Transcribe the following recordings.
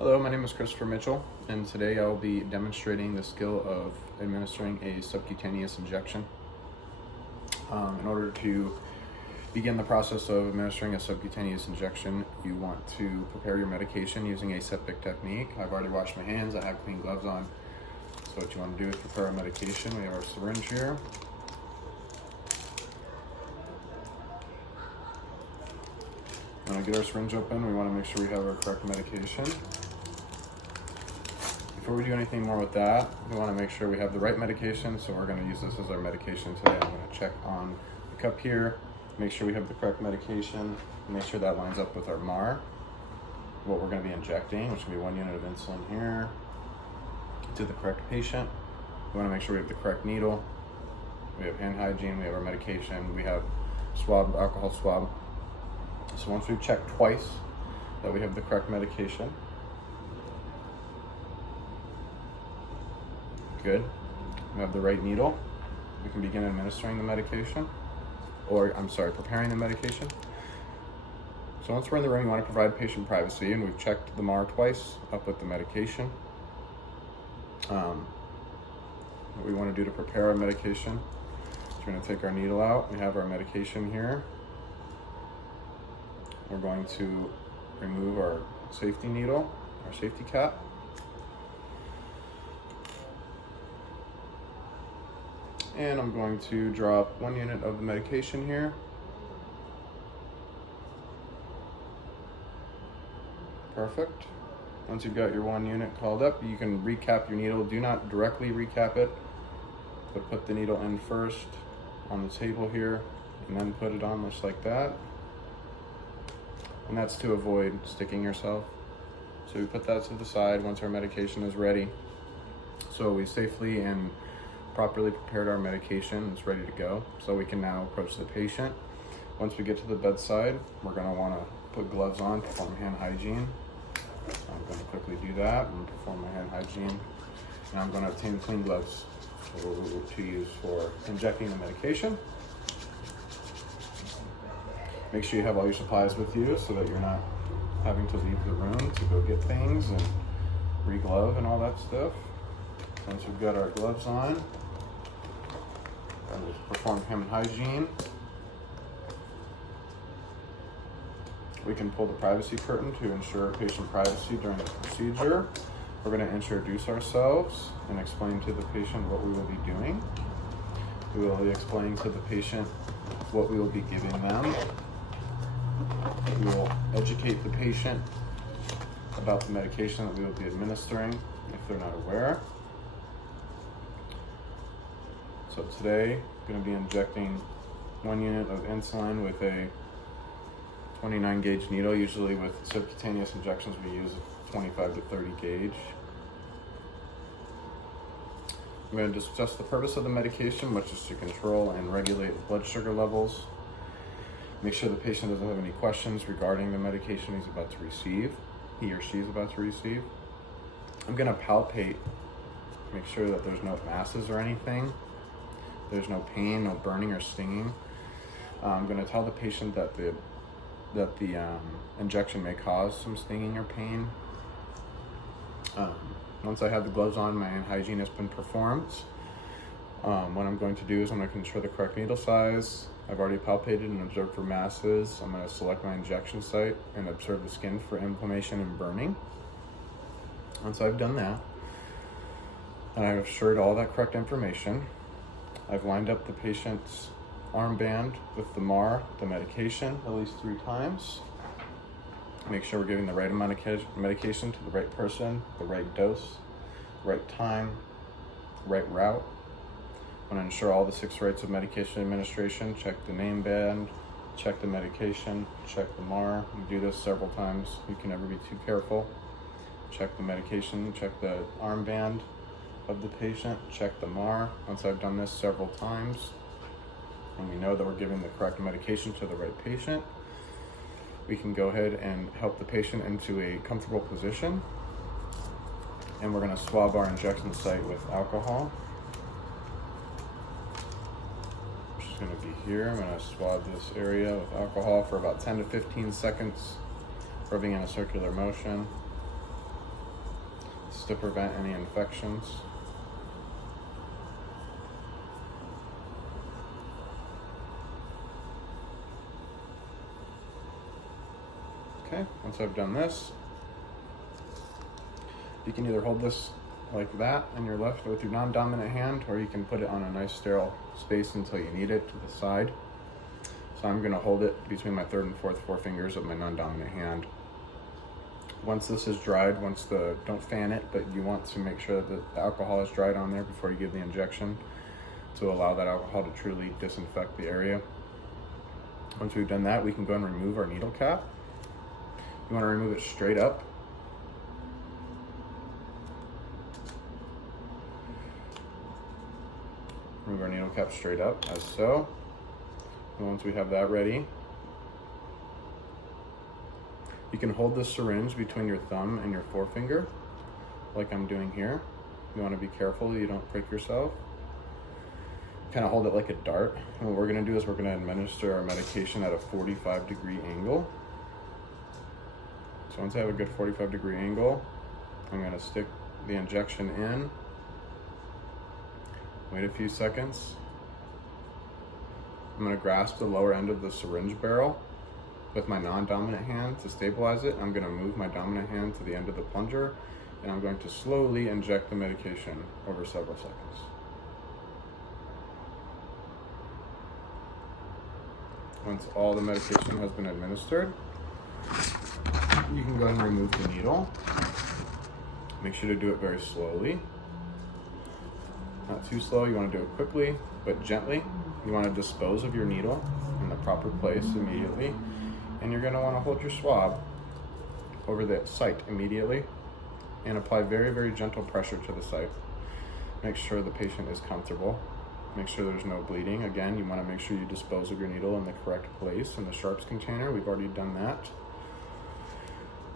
Hello, my name is Christopher Mitchell, and today I will be demonstrating the skill of administering a subcutaneous injection. In order to begin the process of administering a subcutaneous injection, you want to prepare your medication using aseptic technique. I've already washed my hands, I have clean gloves on. So what you want to do is prepare our medication. We have our syringe here. When I get our syringe open, we want to make sure we have our correct medication. Before we do anything more with that, we want to make sure we have the right medication, so we're going to use this as our medication today. I'm going to check on the cup here, make sure we have the correct medication, make sure that lines up with our MAR, what we're going to be injecting, which will be 1 unit of insulin here, to the correct patient. We want to make sure we have the correct needle, we have hand hygiene, we have our medication, we have swab, alcohol swab. So once we've checked twice that we have the correct medication, good, we have the right needle, we can begin administering the medication, preparing the medication. So once we're in the room, we want to provide patient privacy, and we've checked the MAR twice up with the medication. What we want to do to prepare our medication is we're going to take our needle out. We have our medication here. We're going to remove our safety needle, our safety cap. And I'm going to drop 1 unit of the medication here. Perfect. Once you've got your 1 unit called up, you can recap your needle. Do not directly recap it, but put the needle in first on the table here, and then put it on just like that. And that's to avoid sticking yourself. So we put that to the side once our medication is ready. So we safely and properly prepared our medication. It's ready to go. So we can now approach the patient. Once we get to the bedside, we're going to want to put gloves on, perform hand hygiene. So I'm going to quickly do that and perform my hand hygiene. Now I'm going to obtain clean gloves to use for injecting the medication. Make sure you have all your supplies with you so that you're not having to leave the room to go get things and re-glove and all that stuff. Once we've got our gloves on, we'll perform hand hygiene. We can pull the privacy curtain to ensure patient privacy during the procedure. We're going to introduce ourselves and explain to the patient what we will be doing. We will be explaining to the patient what we will be giving them. We will educate the patient about the medication that we will be administering if they're not aware. So today, I'm going to be injecting 1 unit of insulin with a 29 gauge needle. Usually with subcutaneous injections, we use a 25 to 30 gauge. I'm going to discuss the purpose of the medication, which is to control and regulate blood sugar levels. Make sure the patient doesn't have any questions regarding the medication he's about to receive, he or she is about to receive. I'm going to palpate, make sure that there's no masses or anything. There's no pain, no burning or stinging. I'm going to tell the patient that the injection may cause some stinging or pain. Once I have the gloves on, my hand hygiene has been performed. What I'm going to do is I'm going to ensure the correct needle size. I've already palpated and observed for masses. I'm going to select my injection site and observe the skin for inflammation and burning. Once I've done that, and I've assured all that correct information, I've lined up the patient's armband with the MAR, the medication, at least 3 times. Make sure we're giving the right amount of medication to the right person, the right dose, right time, right route. I want to ensure all the 6 rates of medication administration. Check the name band, check the medication, check the MAR. We do this several times. You can never be too careful. Check the medication, check the armband of the patient, check the MAR. Once I've done this several times, and we know that we're giving the correct medication to the right patient, we can go ahead and help the patient into a comfortable position. And we're going to swab our injection site with alcohol. Going to be here. I'm going to swab this area with alcohol for about 10 to 15 seconds, rubbing in a circular motion. It's to prevent any infections. Okay, once I've done this, you can either hold this like that in your left with your non-dominant hand, or you can put it on a nice sterile space until you need it to the side. So I'm going to hold it between my third and fourth forefingers of my non-dominant hand. Once this is dried, don't fan it, but you want to make sure that the alcohol is dried on there before you give the injection to allow that alcohol to truly disinfect the area. Once we've done that, we can go and remove our needle cap. You want to remove it straight up. Remove our needle cap straight up, as so. And once we have that ready, you can hold the syringe between your thumb and your forefinger, like I'm doing here. You want to be careful you don't prick yourself. Kind of hold it like a dart. And what we're going to do is we're going to administer our medication at a 45-degree angle. So once I have a good 45-degree angle, I'm going to stick the injection in. Wait a few seconds. I'm going to grasp the lower end of the syringe barrel with my non-dominant hand to stabilize it. I'm going to move my dominant hand to the end of the plunger, and I'm going to slowly inject the medication over several seconds. Once all the medication has been administered, you can go ahead and remove the needle. Make sure to do it very slowly. Not too slow, you want to do it quickly, but gently. You want to dispose of your needle in the proper place immediately. And you're going to want to hold your swab over the site immediately and apply very, very gentle pressure to the site. Make sure the patient is comfortable. Make sure there's no bleeding. Again, you want to make sure you dispose of your needle in the correct place in the sharps container. We've already done that.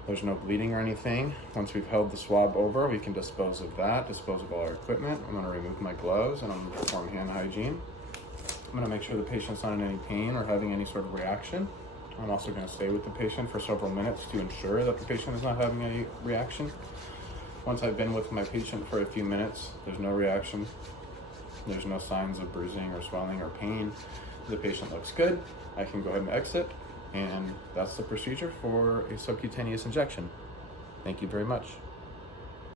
There's no bleeding or anything. Once we've held the swab over, we can dispose of that, dispose of all our equipment. I'm going to remove my gloves and I'm going to perform hand hygiene. I'm going to make sure the patient's not in any pain or having any sort of reaction. I'm also going to stay with the patient for several minutes to ensure that the patient is not having any reaction. Once I've been with my patient for a few minutes, there's no reaction. There's no signs of bruising or swelling or pain. The patient looks good. I can go ahead and exit. And that's the procedure for a subcutaneous injection. Thank you very much.